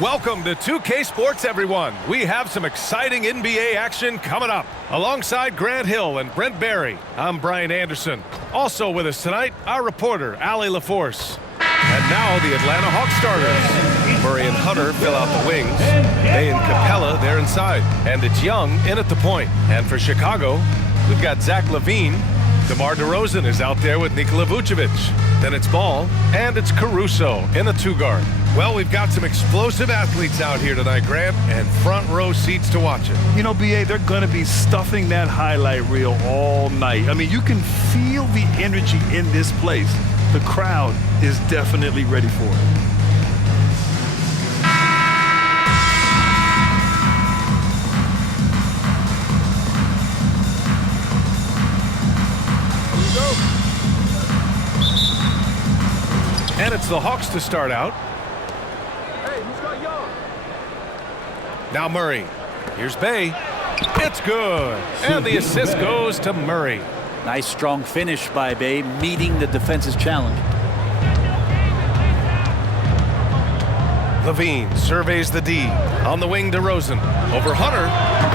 Welcome to 2K Sports, everyone. We have some exciting NBA action coming up. Alongside Grant Hill and Brent Barry, I'm Brian Anderson. Also with us tonight, our reporter, Allie LaForce. And now the Atlanta Hawks starters. Murray and Hunter fill out the wings. Bay and Capella, they're inside. And it's Young in at the point. And for Chicago, we've got Zach LaVine. DeMar DeRozan is out there with Nikola Vucevic. Then it's Ball, and it's Caruso in the two-guard. Well, we've got some explosive athletes out here tonight, Grant, and front row seats to watch it. You know, B.A., they're going to be stuffing that highlight reel all night. I mean, you can feel the energy in this place. The crowd is definitely ready for it. And it's the Hawks to start out. Hey, who's got Young? Now Murray. Here's Bay. It's good. And the assist goes to Murray. Nice strong finish by Bay, meeting the defense's challenge. LaVine surveys the D. On the wing, DeRozan. Over Hunter.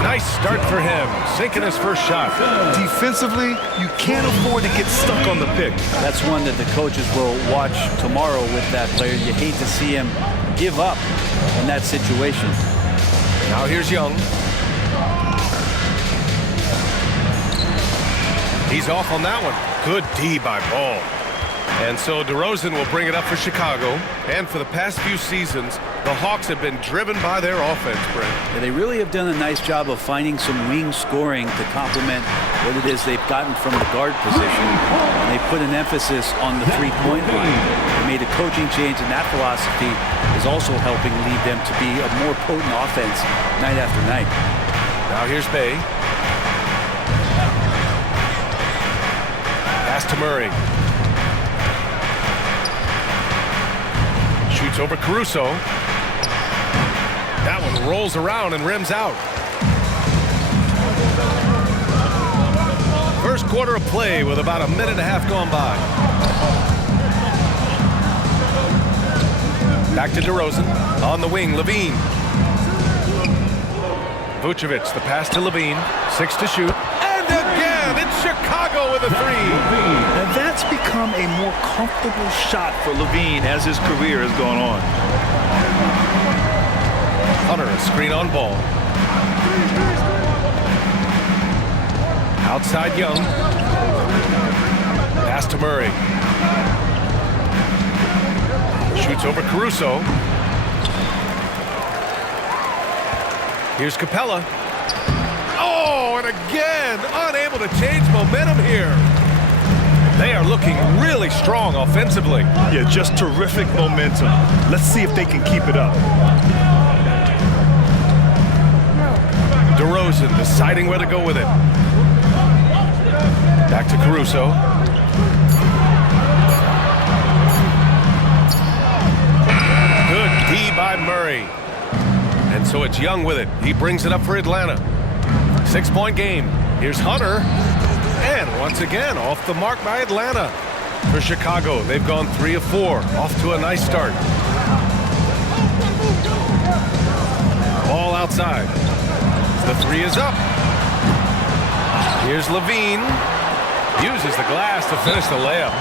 Nice start for him. Sinking his first shot. Defensively, you can't afford to get stuck on the pick. That's one that the coaches will watch tomorrow with that player. You hate to see him give up in that situation. Now here's Young. He's off on that one. Good D by Ball. And so DeRozan will bring it up for Chicago. And for the past few seasons, the Hawks have been driven by their offense, Brent. And they really have done a nice job of finding some wing scoring to complement what it is they've gotten from the guard position. And they put an emphasis on the three-point line. They made a coaching change, and that philosophy is also helping lead them to be a more potent offense night after night. Now here's Bay. Pass to Murray. Shoots over Caruso. That one rolls around and rims out. First quarter of play with about a minute and a half gone by. Back to DeRozan. On the wing, LaVine. Vucevic, the pass to LaVine. 6 to shoot. And again, it's Chicago with a three. And that's become a more comfortable shot for LaVine as his career has gone on. Hunter, a screen on Ball. Outside Young. Pass to Murray. Shoots over Caruso. Here's Capella. Oh, and again, unable to change momentum here. They are looking really strong offensively. Yeah, just terrific momentum. Let's see if they can keep it up. DeRozan deciding where to go with it. Back to Caruso. Good D by Murray. And so it's Young with it. He brings it up for Atlanta. 6-point game. Here's Hunter. And once again, off the mark by Atlanta. For Chicago, they've gone 3 of 4. Off to a nice start. Ball outside. The three is up. Here's LaVine. Uses the glass to finish the layup.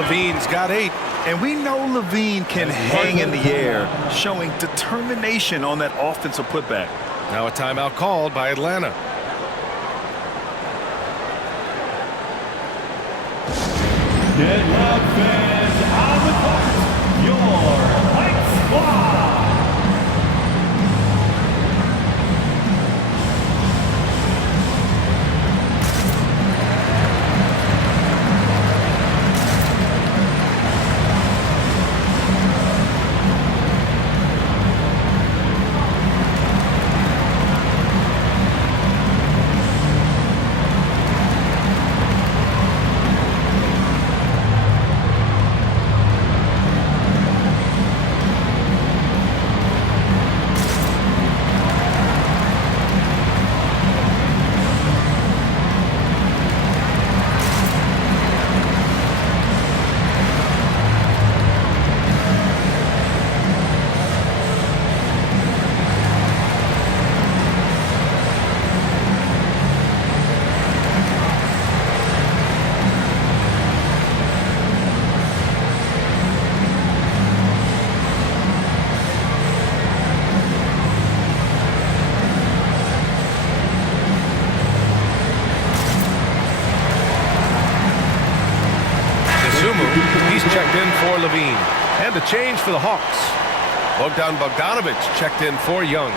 LaVine's got 8. And we know LaVine can hang in the air, showing determination on that offensive putback. Now a timeout called by Atlanta. Deadlock fans on the court, your White Squad. Dosunmu, he's checked in for Levine. And a change for the Hawks. Bogdan Bogdanovic checked in for Young.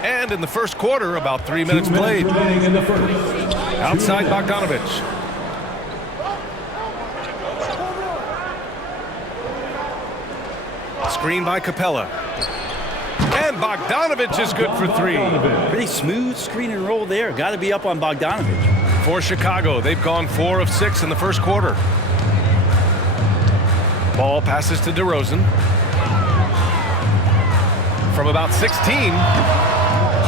And in the first quarter, about 3 minutes played. Remaining in the first. Outside Bogdanovic. Screen by Capella. And Bogdanovic is good for three. Pretty smooth screen and roll there. Got to be up on Bogdanovic. For Chicago, they've gone 4 of 6 in the first quarter. Ball passes to DeRozan. From about 16,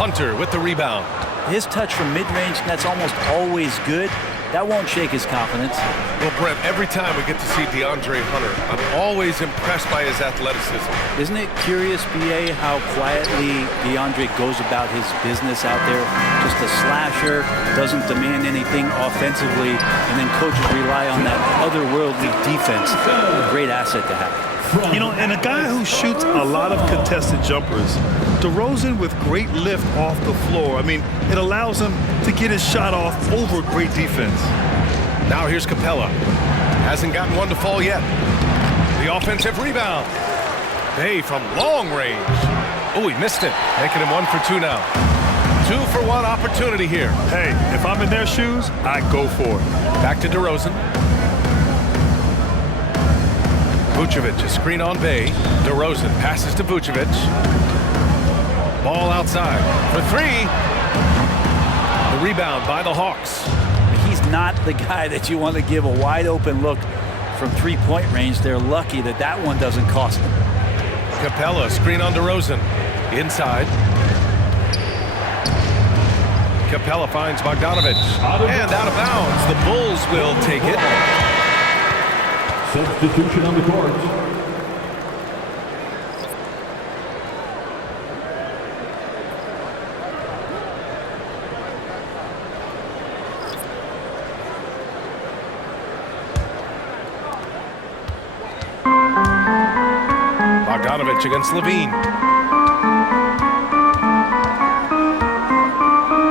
Hunter with the rebound. His touch from mid-range, that's almost always good. That won't shake his confidence. Well, Brent, every time we get to see DeAndre Hunter, I'm always impressed by his athleticism. Isn't it curious, BA, how quietly DeAndre goes about his business out there? Just a slasher, doesn't demand anything offensively, and then coaches rely on that otherworldly defense. A great asset to have. You know, and a guy who shoots a lot of contested jumpers, DeRozan with great lift off the floor. I mean, it allows him to get his shot off over great defense. Now here's Capella. Hasn't gotten one to fall yet. The offensive rebound. Bay from long range. Oh, he missed it. Making him 1 for 2 now. 2 for 1 opportunity here. Hey, if I'm in their shoes, I go for it. Back to DeRozan. Vucevic, a screen on Bay. DeRozan passes to Vucevic. Ball outside for 3. The rebound by the Hawks. He's not the guy that you want to give a wide open look from three-point range. They're lucky that that one doesn't cost them. Capella, screen on DeRozan. Inside. Capella finds Bogdanovic. And out of bounds. The Bulls will take it. Substitution on the court. Bogdanovic against Levine.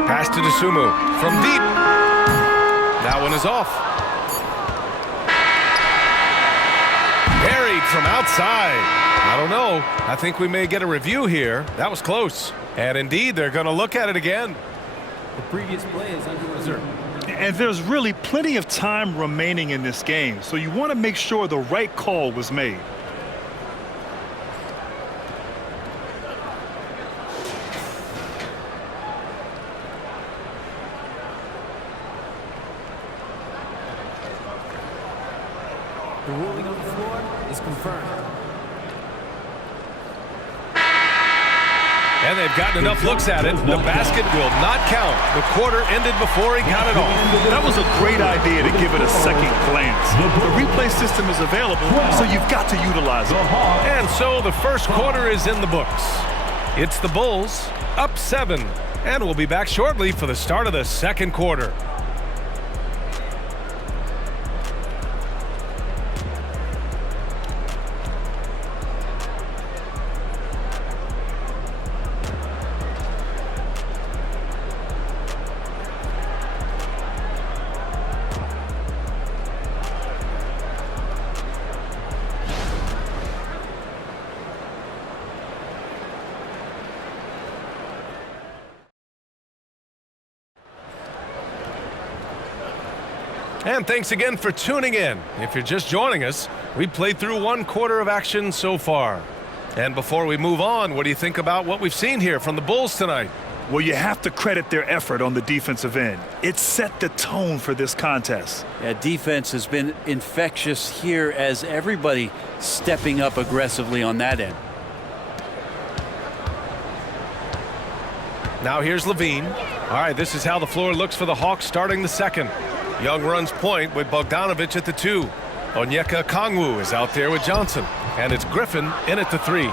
Pass to Dosunmu from deep. That one is off. Buried from outside. I don't know. I think we may get a review here. That was close. And indeed, they're going to look at it again. The previous play is under reserve. And there's really plenty of time remaining in this game, so you want to make sure the right call was made. The ruling on the floor is confirmed. And they've gotten enough looks at it. The basket will not count. The quarter ended before he got it off. That was a great idea to give it a second glance. The replay system is available, so you've got to utilize it. And so the first quarter is in the books. It's the Bulls up 7. And we'll be back shortly for the start of the second quarter. And thanks again for tuning in. If you're just joining us, we played through 1 quarter of action so far. And before we move on, what do you think about what we've seen here from the Bulls tonight? Well, you have to credit their effort on the defensive end. It set the tone for this contest. Yeah, defense has been infectious here as everybody stepping up aggressively on that end. Now here's Levine. All right, this is how the floor looks for the Hawks starting the second. Young runs point with Bogdanovic at the 2. Onyeka Okongwu is out there with Johnson. And it's Griffin in at the 3.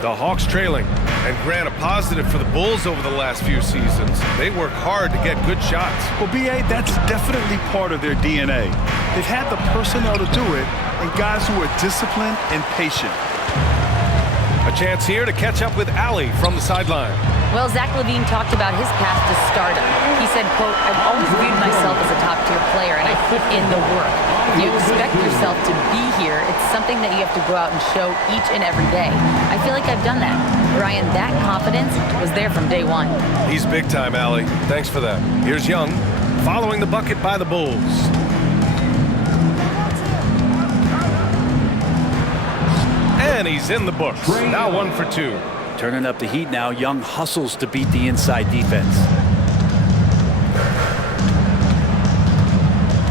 The Hawks trailing. And Grant, a positive for the Bulls over the last few seasons. They work hard to get good shots. Well, B.A., that's definitely part of their DNA. They've had the personnel to do it and guys who are disciplined and patient. A chance here to catch up with Allie from the sideline. Well, Zach LaVine talked about his path to stardom. He said, quote, "I've always viewed myself as a top-tier player, and I put in the work. If you expect yourself to be here, it's something that you have to go out and show each and every day. I feel like I've done that." Ryan, that confidence was there from day one. He's big time, Allie. Thanks for that. Here's Young, following the bucket by the Bulls. And he's in the books. Now 1 for 2. Turning up the heat now. Young hustles to beat the inside defense.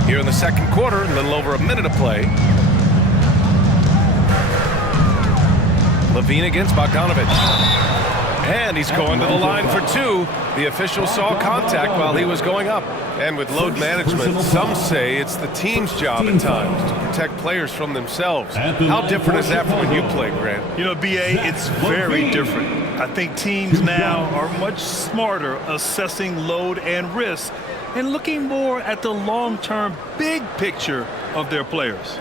Here in the second quarter, a little over a minute of play. LaVine against Bogdanovic. And he's going to the line for 2. The official saw contact while he was going up. And with load management, some say it's the team's job at times to protect players from themselves. How different is that from when you played, Grant? You know, B.A., it's very different. I think teams now are much smarter assessing load and risk and looking more at the long-term big picture of their players.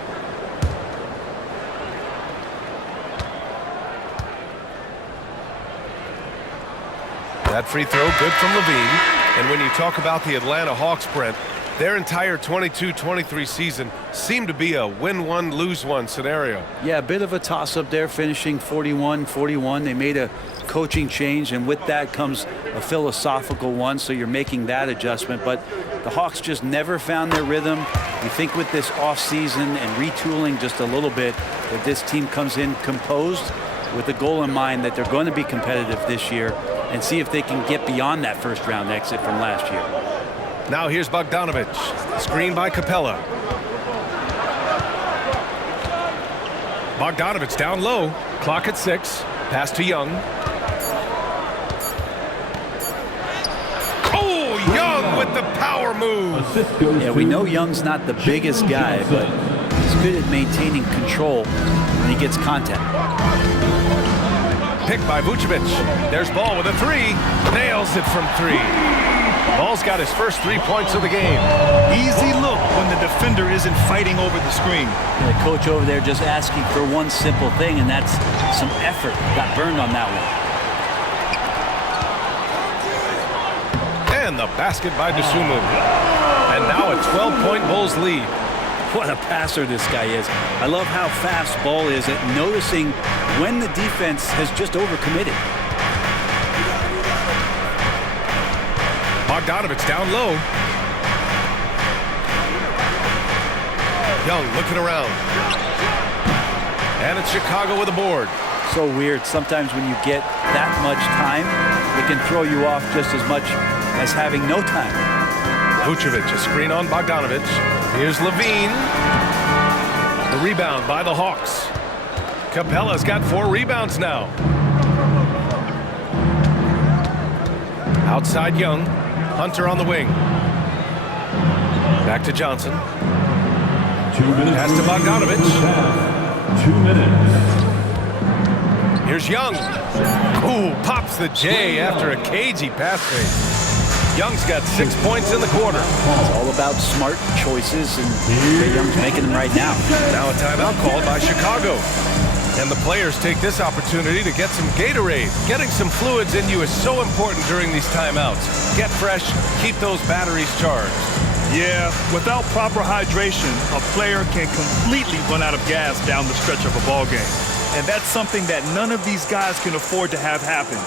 That free throw good from LaVine. And when you talk about the Atlanta Hawks, Brent, their entire 22-23 season seemed to be a win one, lose one scenario. Yeah, a bit of a toss-up there, finishing 41-41. They made a coaching change, and with that comes a philosophical one, so you're making that adjustment. But the Hawks just never found their rhythm. You think with this offseason and retooling just a little bit that this team comes in composed with the goal in mind that they're going to be competitive this year and see if they can get beyond that first-round exit from last year. Now here's Bogdanovic. Screen by Capella. Bogdanovic down low. Clock at 6. Pass to Young. Oh, Young with the power move. Yeah, we know Young's not the biggest guy, but he's good at maintaining control when he gets contact. Picked by Vucevic. There's Ball with a 3. Nails it from 3. Ball's got his first 3 points of the game. Easy look when the defender isn't fighting over the screen. The coach over there just asking for one simple thing, and that's some effort. Got burned on that one. And the basket by Dosunmu. And now a 12-point Bulls lead. What a passer this guy is. I love how fast Ball is at noticing when the defense has just overcommitted. Bogdanovic down low. Young looking around. And it's Chicago with a board. So weird. Sometimes when you get that much time, it can throw you off just as much as having no time. Vucevic, a screen on Bogdanovic. Here's LaVine. The rebound by the Hawks. Capella's got 4 rebounds now. Outside Young. Hunter on the wing. Back to Johnson. 2 minutes. Pass to Bogdanovic. 2 minutes. Here's Young. Ooh, pops the J after a cagey pass fake. Young's got 6 points in the quarter. It's all about smart choices, and Trae Young's making them right now. Now a timeout called by Chicago. And the players take this opportunity to get some Gatorade. Getting some fluids in you is so important during these timeouts. Get fresh, keep those batteries charged. Yeah, without proper hydration, a player can completely run out of gas down the stretch of a ball game. And that's something that none of these guys can afford to have happen.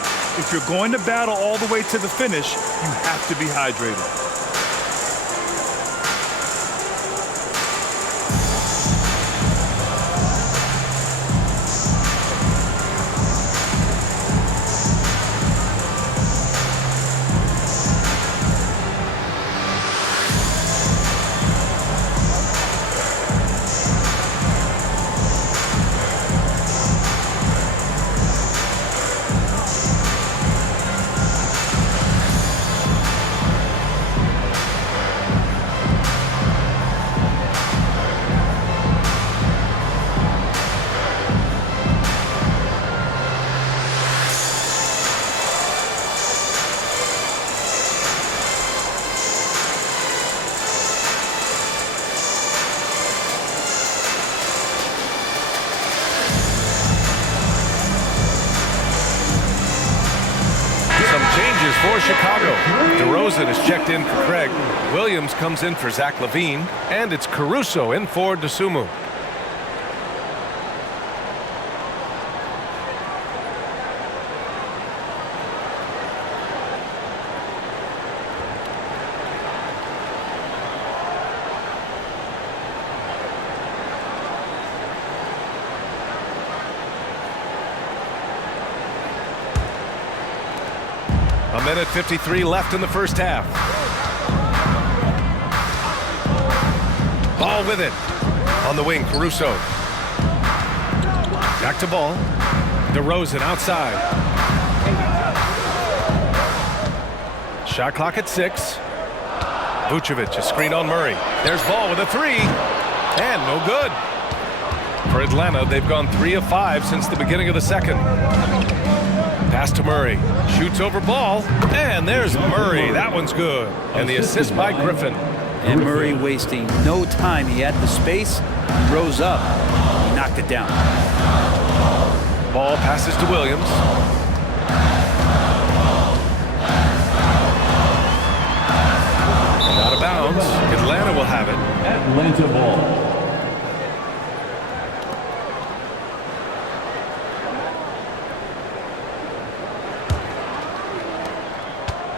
If you're going to battle all the way to the finish, you have to be hydrated. for Chicago. DeRozan is checked in for Craig. Williams comes in for Zach LaVine. And it's Caruso in for Dosunmu. A minute 53 left in the first half. Ball with it. On the wing, Caruso. Back to Ball. DeRozan outside. Shot clock at 6. Vucevic, a screen on Murray. There's Ball with a 3. And no good. For Atlanta, they've gone 3 of 5 since the beginning of the second. Pass to Murray. Shoots over Ball. And there's Murray. That one's good. And the assist by Griffin. And Murray wasting no time. He had the space, rose up, he knocked it down. Ball passes to Williams. Out of bounds. Atlanta will have it. Atlanta ball.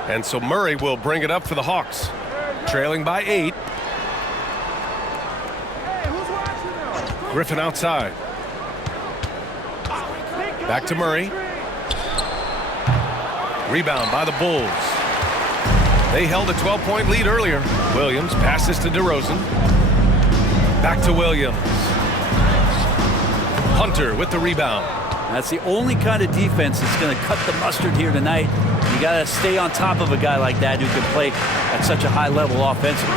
And so Murray will bring it up for the Hawks. Trailing by 8. Griffin outside. Back to Murray. Rebound by the Bulls. They held a 12-point lead earlier. Williams passes to DeRozan. Back to Williams. Hunter with the rebound. That's the only kind of defense that's going to cut the mustard here tonight. You got to stay on top of a guy like that who can play at such a high level offensively.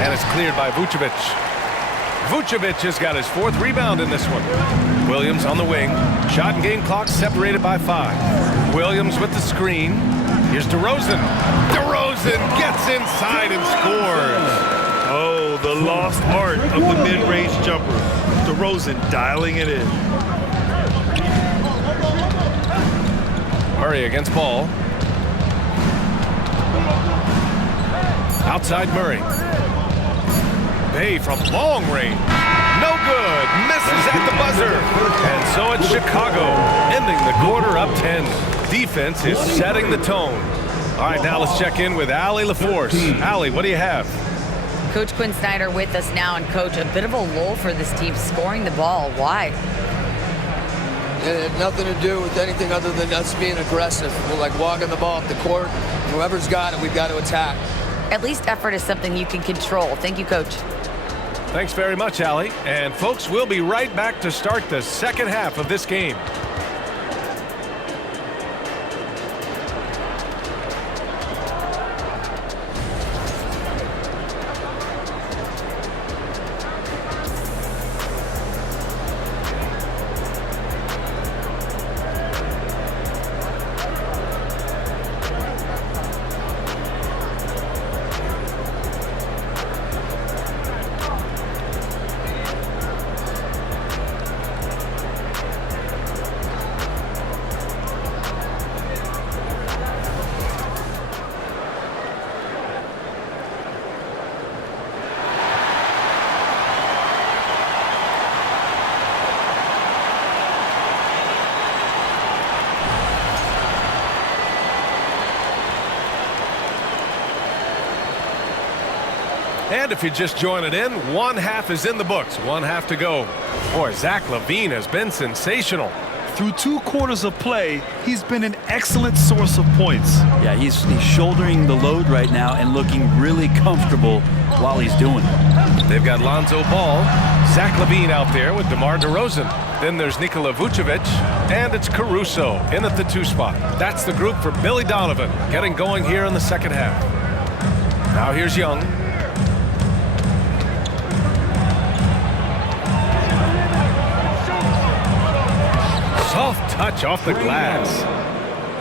And it's cleared by Vucevic. Vucevic has got his 4th rebound in this one. Williams on the wing. Shot and game clock separated by 5. Williams with the screen. Here's DeRozan. DeRozan gets inside and scores. Oh, the lost art of the mid-range jumper. DeRozan dialing it in. Murray against Ball. Outside Murray. Bay from long range. No good. Misses at the buzzer. And so it's Chicago ending the quarter up 10. Defense is setting the tone. All right, now let's check in with Allie LaForce. Allie, what do you have? Coach Quinn Snyder with us now. And, Coach, a bit of a lull for this team scoring the ball. Why? It had nothing to do with anything other than us being aggressive. We're like walking the ball up the court. Whoever's got it, we've got to attack. At least effort is something you can control. Thank you, Coach. Thanks very much, Allie. And, folks, we'll be right back to start the second half of this game. And if you just join it in, one half is in the books. One half to go. Boy, Zach LaVine has been sensational. Through 2 quarters of play, he's been an excellent source of points. Yeah, he's shouldering the load right now and looking really comfortable while he's doing it. They've got Lonzo Ball, Zach LaVine out there with DeMar DeRozan. Then there's Nikola Vucevic, and it's Caruso in at the 2 spot. That's the group for Billy Donovan getting going here in the second half. Now here's Young. Soft touch off the glass.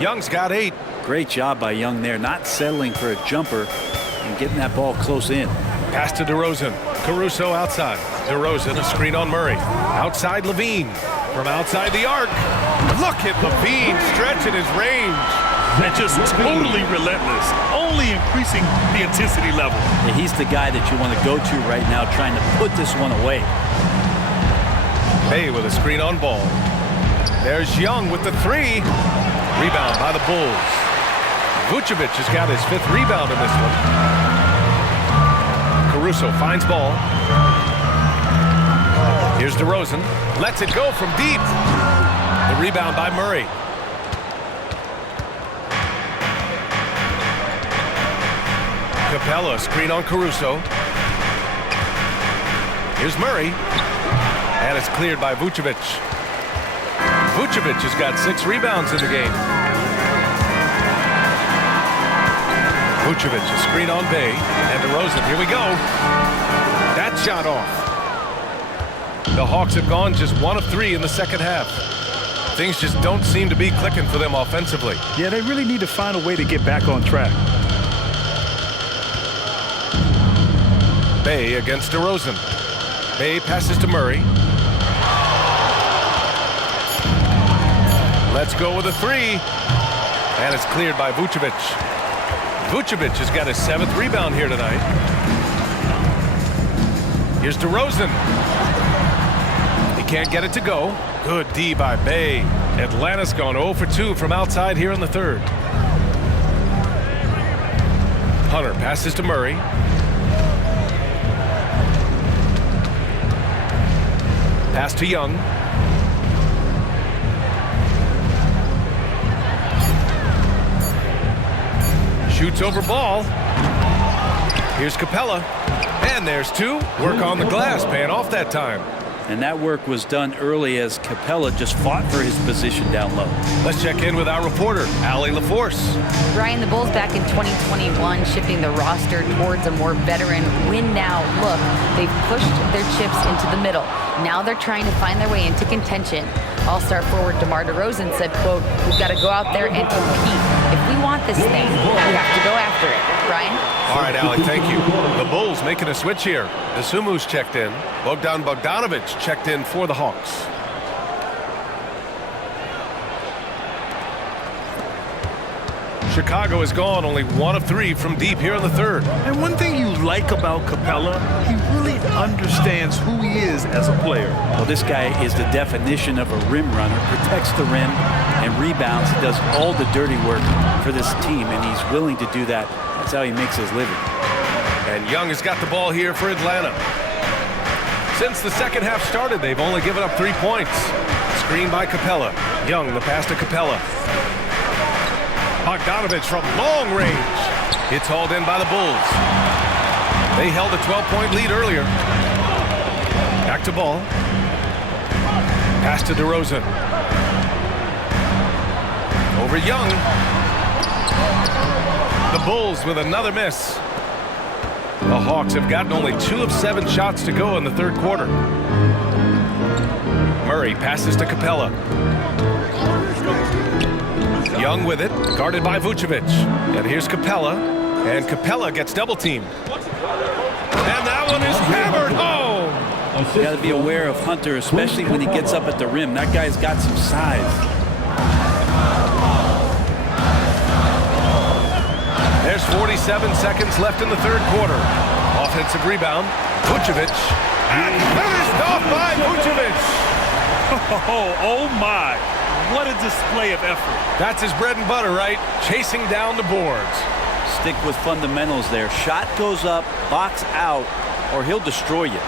Young's got 8. Great job by Young there, not settling for a jumper and getting that ball close in. Pass to DeRozan. Caruso outside. DeRozan, a screen on Murray. Outside LaVine. From outside the arc. Look at LaVine stretching his range. and just totally relentless, only increasing the intensity level. Yeah, he's the guy that you want to go to right now, trying to put this one away. Bay with a screen on ball. There's Young with the three. Rebound by the Bulls. Vucevic has got his 5th rebound in this one. Caruso finds ball. Here's DeRozan. Lets it go from deep. The rebound by Murray. Capella, screen on Caruso. Here's Murray. And it's cleared by Vucevic. Vucevic has got 6 rebounds in the game. Vucevic, a screen on Bay. And DeRozan, here we go. That shot off. The Hawks have gone just 1 of 3 in the second half. Things just don't seem to be clicking for them offensively. Yeah, they really need to find a way to get back on track. Bay against DeRozan. Bay passes to Murray. Let's go with a 3. And it's cleared by Vucevic. Vucevic has got his 7th rebound here tonight. Here's DeRozan. He can't get it to go. Good D by Bay. Atlanta's gone 0 for 2 from outside here in the 3rd. Hunter passes to Murray. Pass to Young. Shoots over ball. Here's Capella. And there's 2. Work on the glass, paying off that time. And that work was done early as Capella just fought for his position down low. Let's check in with our reporter, Allie LaForce. Brian, the Bulls back in 2021 shifting the roster towards a more veteran win-now look. They've pushed their chips into the middle. Now they're trying to find their way into contention. All-star forward DeMar DeRozan said, quote, "We've got to go out there and compete. If we want this thing, we have to go after it." Brian? All right, Allie, thank you. The Bulls making a switch here. Desumu's checked in. Bogdan Bogdanovic checked in for the Hawks. Chicago is gone only 1 of 3 from deep here in the 3rd. And one thing you like about Capella, he really understands who he is as a player. Well, this guy is the definition of a rim runner, protects the rim and rebounds. He does all the dirty work for this team, and he's willing to do that. That's how he makes his living. And Young has got the ball here for Atlanta. Since the second half started, they've only given up 3 points. Screen by Capella. Young, the pass to Capella. Bogdanovic from long range. It's hauled in by the Bulls. They held a 12-point lead earlier. Back to ball. Pass to DeRozan. Over Young. The Bulls with another miss. The Hawks have gotten only 2 of 7 shots to go in the 3rd quarter. Murray passes to Capella. Young with it, guarded by Vucevic. And here's Capella. And Capella gets double-teamed. And that one is hammered home. You got to be aware of Hunter, especially when he gets up at the rim. That guy's got some size. There's 47 seconds left in the 3rd quarter. Offensive rebound, Vucevic. And finished off by Vucevic. Oh my. What a display of effort. That's his bread and butter, right? Chasing down the boards. Stick with fundamentals there. Shot goes up, box out, or he'll destroy you.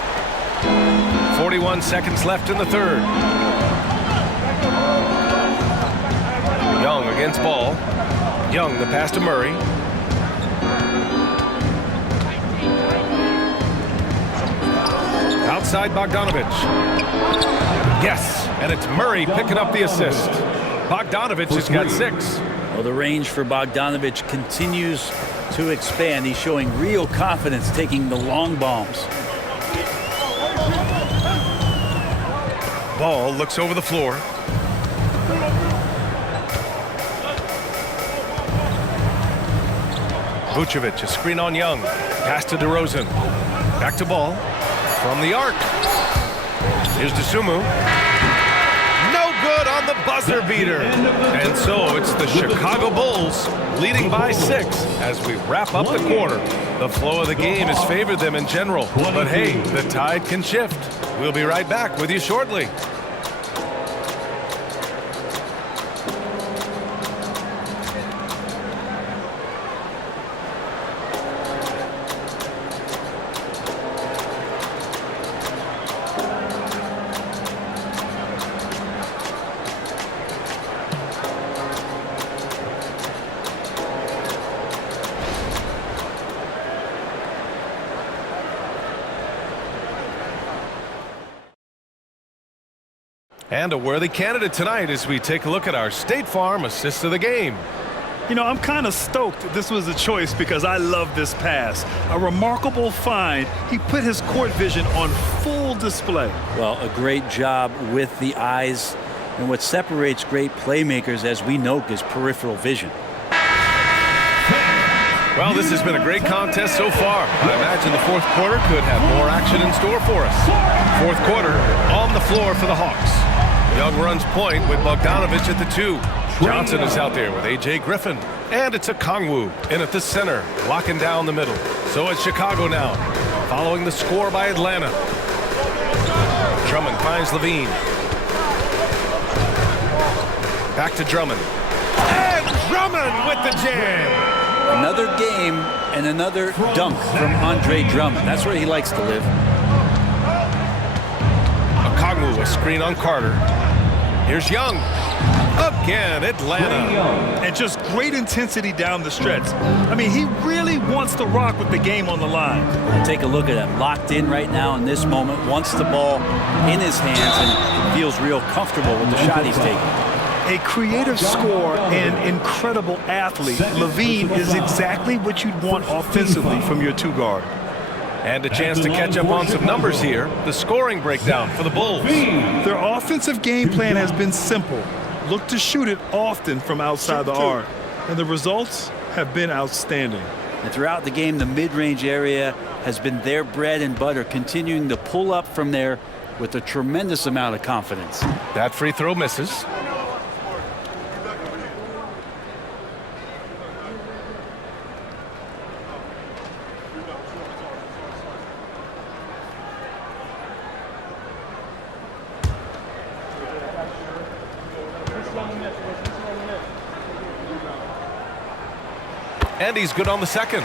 41 seconds left in the 3rd. Young against ball. Young, the pass to Murray. Outside Bogdanovic. Yes, and it's Murray picking up the assist. Bogdanovic has got 6. Well, the range for Bogdanovic continues to expand. He's showing real confidence taking the long bombs. Ball looks over the floor. Vucevic, a screen on Young. Pass to DeRozan. Back to ball. From the arc. Here's Dosunmu. No good on the buzzer beater. And so it's the Chicago Bulls leading by 6 as we wrap up the quarter. The flow of the game has favored them in general, but hey, the tide can shift. We'll be right back with you shortly. And a worthy candidate tonight as we take a look at our State Farm assist of the game. You know, I'm kind of stoked this was a choice because I love this pass. A remarkable find. He put his court vision on full display. Well, a great job with the eyes. And what separates great playmakers, as we know, is peripheral vision. Well, this has been a great contest so far. I imagine the fourth quarter could have more action in store for us. Fourth quarter on the floor for the Hawks. Young runs point with Bogdanovich at the 2. Johnson is out there with A.J. Griffin. And it's a Kongwu in at the center, locking down the middle. So it's Chicago now, following the score by Atlanta. Drummond finds Levine. Back to Drummond. And Drummond with the jam. Another game and another dunk from Andre Drummond. That's where he likes to live. Okongwu, a screen on Carter. Here's Young. Again, Atlanta. And just great intensity down the stretch. I mean, he really wants to rock with the game on the line. Take a look at him. Locked in right now in this moment. Wants the ball in his hands and feels real comfortable with the shot he's taking. A creative scorer and incredible athlete, Levine is exactly what you'd want offensively from your 2 guard. And a chance to catch up on some numbers here. The scoring breakdown for the Bulls. Their offensive game plan has been simple. Look to shoot it often from outside the arc. And the results have been outstanding. And throughout the game, the mid-range area has been their bread and butter, continuing to pull up from there with a tremendous amount of confidence. That free throw misses. And he's good on the second.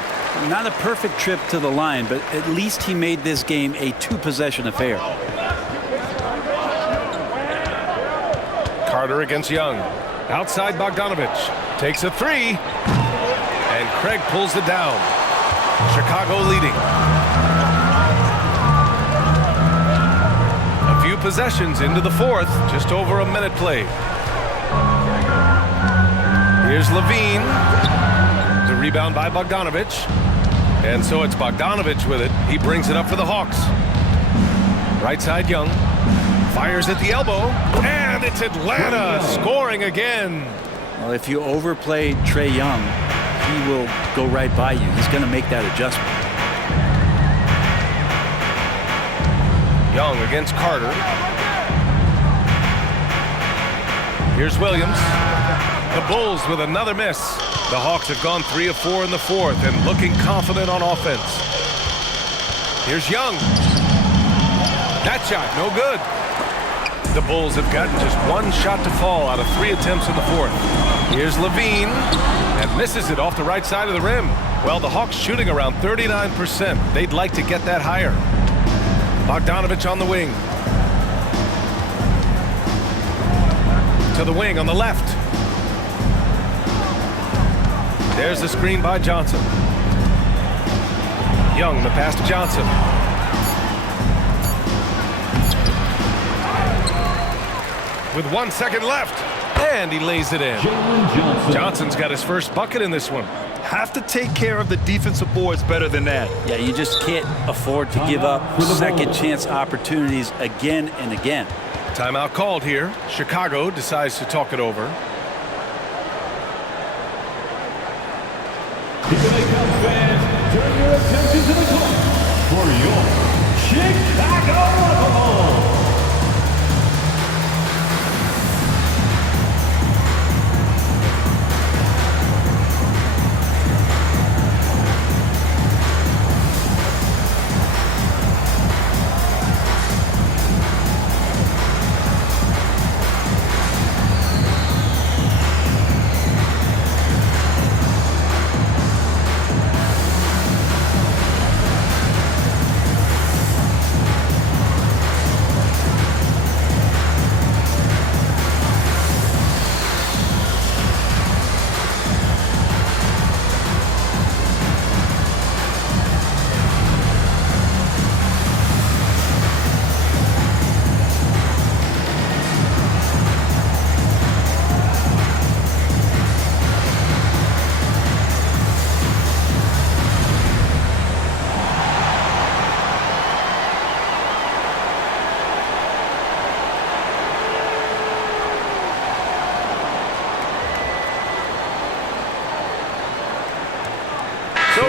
Not a perfect trip to the line, but at least he made this game a 2-possession affair. Carter against Young. Outside Bogdanovich. Takes a 3. And Craig pulls it down. Chicago leading. A few possessions into the fourth. Just over a minute played. Here's Levine. The rebound by Bogdanovich. And so it's Bogdanovich with it. He brings it up for the Hawks. Right side Young. Fires at the elbow. And it's Atlanta scoring again. Well, if you overplay Trae Young, he will go right by you. He's going to make that adjustment. Young against Carter. Here's Williams. The Bulls with another miss. The Hawks have gone 3 of 4 in the fourth and looking confident on offense. Here's Young. That shot, no good. The Bulls have gotten just 1 shot to fall out of 3 attempts in the fourth. Here's Levine, and misses it off the right side of the rim. Well, the Hawks shooting around 39%. They'd like to get that higher. Bogdanovich on the wing. To the wing on the left. There's the screen by Johnson. Young, the pass to Johnson. With 1 second left. And he lays it in. Johnson's got his first bucket in this one. Have to take care of the defensive boards better than that. Yeah, you just can't afford to give up second chance opportunities again and again. Timeout called here. Chicago decides to talk it over. Turn your attention to the clock for your Chicago Bulls.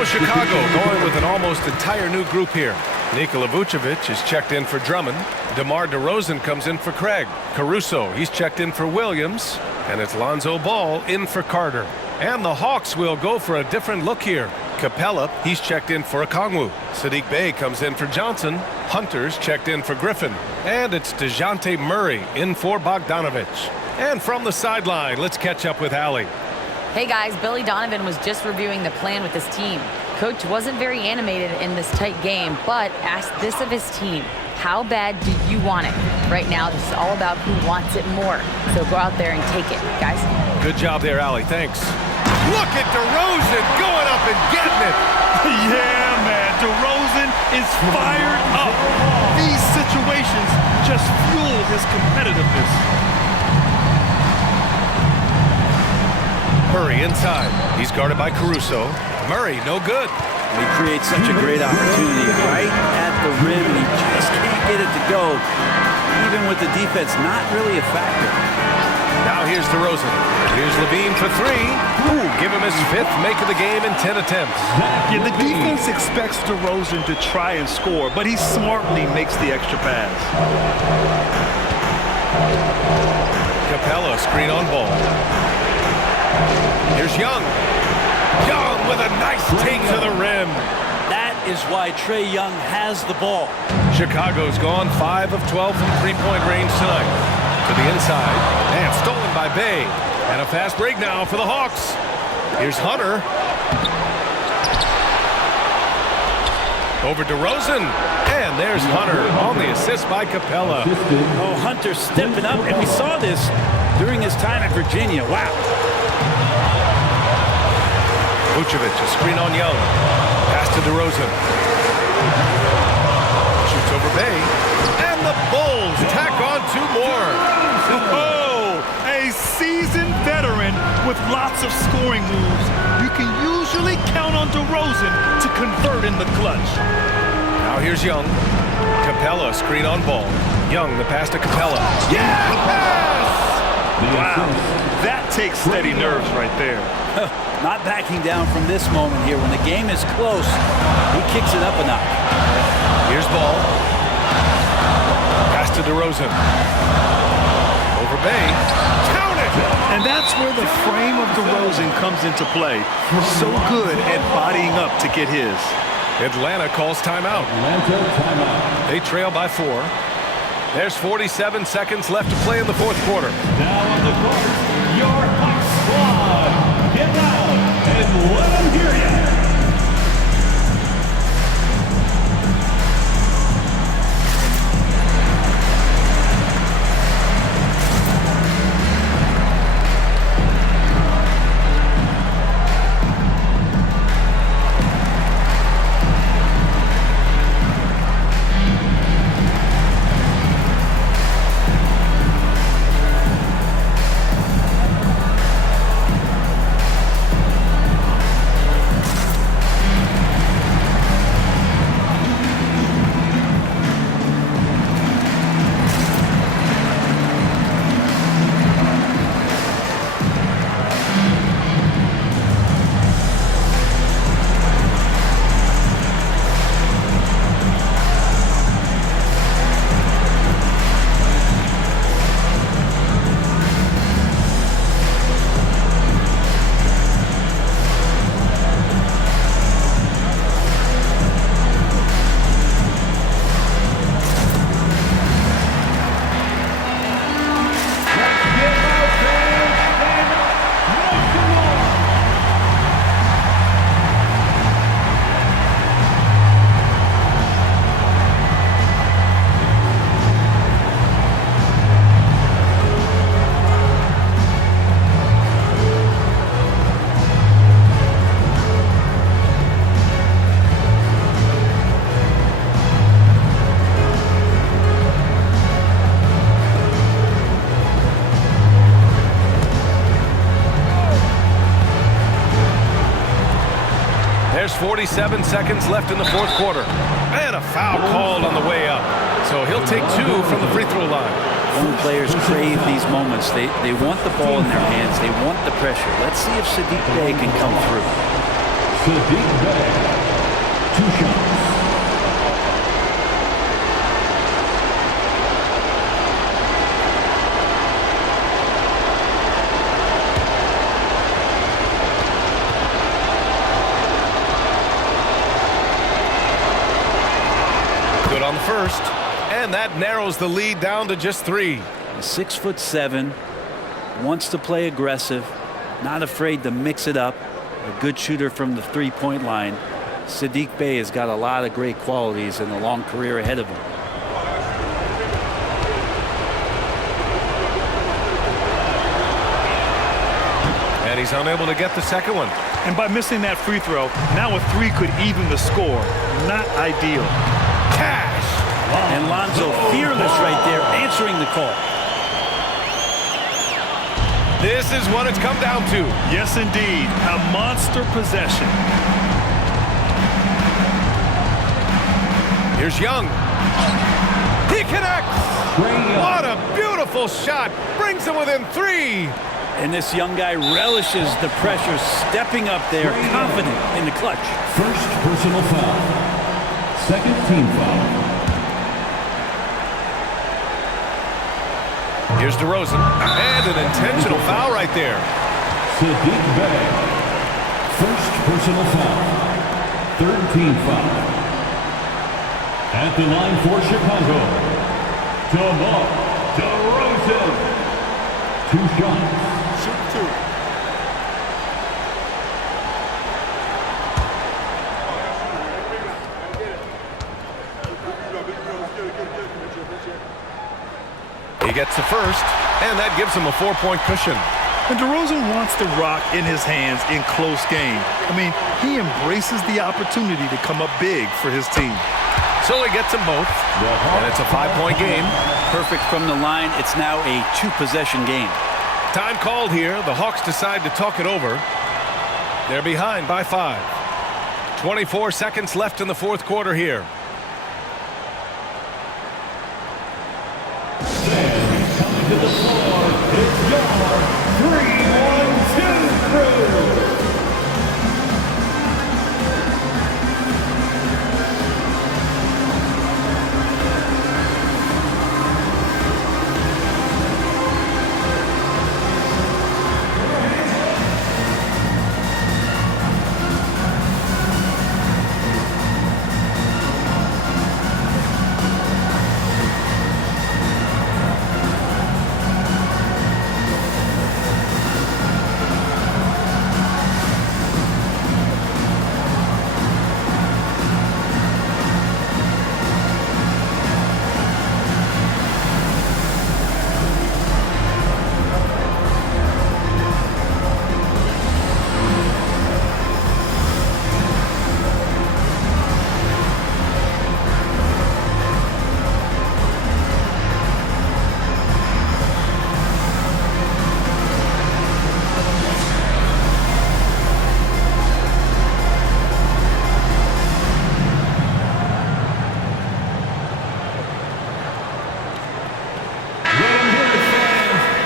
So Chicago going with an almost entire new group here. Nikola Vucevic is checked in for Drummond. DeMar DeRozan comes in for Craig. Caruso, he's checked in for Williams. And it's Lonzo Ball in for Carter. And the Hawks will go for a different look here. Capella, he's checked in for Okongwu. Sadiq Bey comes in for Johnson. Hunter's checked in for Griffin. And it's DeJounte Murray in for Bogdanovic. And from the sideline, let's catch up with Allie. Hey guys, Billy Donovan was just reviewing the plan with his team. Coach wasn't very animated in this tight game, but asked this of his team. How bad do you want it? Right now, this is all about who wants it more. So go out there and take it, guys. Good job there, Allie. Thanks. Look at DeRozan going up and getting it. Yeah, man, DeRozan is fired up. These situations just fuel his competitiveness. Murray inside. He's guarded by Caruso. Murray, no good. He creates such a great opportunity right at the rim, and he just can't get it to go. Even with the defense not really a factor. Now here's DeRozan. Here's Levine for three. Ooh, give him his fifth make of the game in 10 attempts. Yeah, the defense expects DeRozan to try and score, but he smartly makes the extra pass. Capella, screen on Ball. Here's Young. Young with a nice take to the rim. That is why Trae Young has the ball. Chicago's gone 5 of 12 from three-point range tonight. To the inside, and stolen by Bey. And a fast break now for the Hawks. Here's Hunter. Over DeRozan. And there's Hunter on the assist by Capella. Oh, Hunter stepping up, and we saw this during his time at Virginia. Wow. Vucevic, a screen on Young. Pass to DeRozan. Shoots over Bey. And the Bulls tack on 2 more. Oh, a seasoned veteran with lots of scoring moves. You can usually count on DeRozan to convert in the clutch. Now here's Young. Capella, screen on Ball. Young, the pass to Capella. Yes! Wow, that takes steady nerves right there. Not backing down from this moment here. When the game is close, he kicks it up a notch. Here's Ball. Pass to DeRozan. Over Bey. Count it! And that's where the frame of DeRozan comes into play. So good at bodying up to get his. Atlanta calls timeout. They trail by 4. There's 47 seconds left to play in the 4th quarter. Now on the court, your Hawk squad. Get out and let them hear you. There's 47 seconds left in the 4th quarter. And a foul called on the way up. So he'll take 2 from the free throw line. Young players crave these moments. They want the ball in their hands. They want the pressure. Let's see if Sadiq Bey can come through. Sadiq Bey, 2 shots. Good on the first, and that narrows the lead down to just 3. 6'7", wants to play aggressive, not afraid to mix it up. A good shooter from the three-point line. Sadiq Bey has got a lot of great qualities and a long career ahead of him. And he's unable to get the second one. And by missing that free throw, now a 3 could even the score. Not ideal. Cash! And Lonzo fearless right there, answering the call. This is what it's come down to. Yes, indeed. A monster possession. Here's Young. He connects! What a beautiful shot. Brings him within 3. And this young guy relishes the pressure, stepping up there, confident in the clutch. First personal foul. Second team foul. Here's DeRozan. And an intentional foul right there. Sadiq Bey, first personal foul. Third team foul. At the line for Chicago, DeMar DeRozan. 2 shots. Shoot 2. He gets the first, and that gives him a 4-point cushion. And DeRozan wants the rock in his hands in close game. I mean, he embraces the opportunity to come up big for his team. So he gets them both, and it's a 5-point game. Perfect from the line. It's now a 2-possession game. Time called here. The Hawks decide to talk it over. They're behind by 5. 24 seconds left in the fourth quarter here. Coming to the floor, it's your 3-1-2 crew.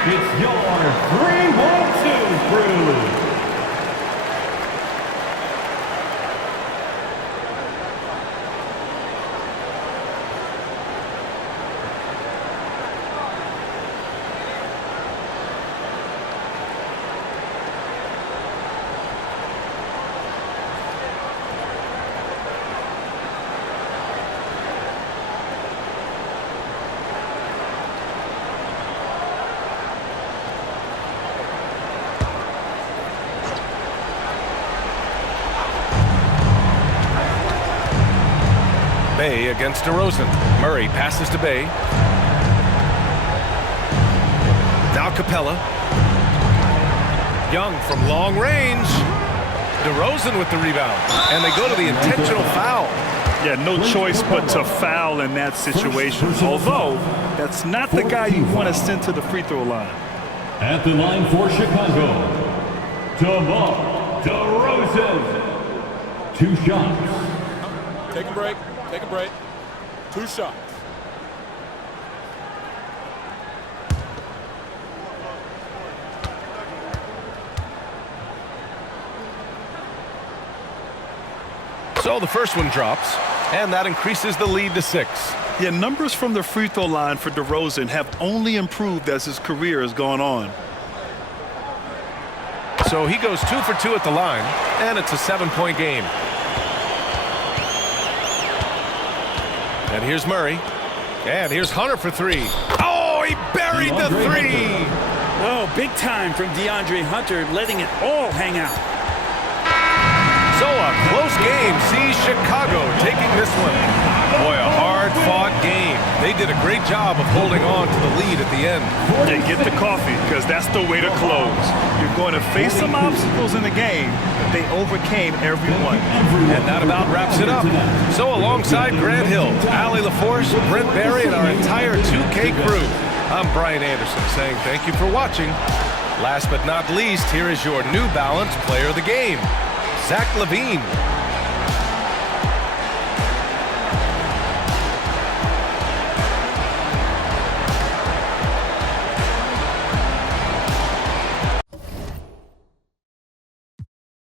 It's your 3-1-2 crew. Bey against DeRozan. Murray passes to Bey. Now Capella. Young from long range. DeRozan with the rebound. And they go to the intentional foul. Yeah, no choice but to foul in that situation. Although, that's not the guy you want to send to the free throw line. At the line for Chicago, DeMar DeRozan. 2 shots. Take a break. Take a break. 2 shots. So the first one drops, and that increases the lead to 6. Yeah, numbers from the free throw line for DeRozan have only improved as his career has gone on. So he goes 2 for 2 at the line, and it's a 7-point game. And here's Murray. And here's Hunter for 3. Oh, he buried the 3! Oh, big time from DeAndre Hunter, letting it all hang out. So a close game sees Chicago taking this one. Boy, a hard-fought game. They did a great job of holding on to the lead at the end. And get the coffee, because that's the way to close. You're going to face some obstacles in the game, but they overcame every one. And that about wraps it up. So alongside Grant Hill, Allie LaForce, Brent Barry, and our entire 2K crew, I'm Brian Anderson saying thank you for watching. Last but not least, here is your New Balance Player of the Game, Zach LaVine.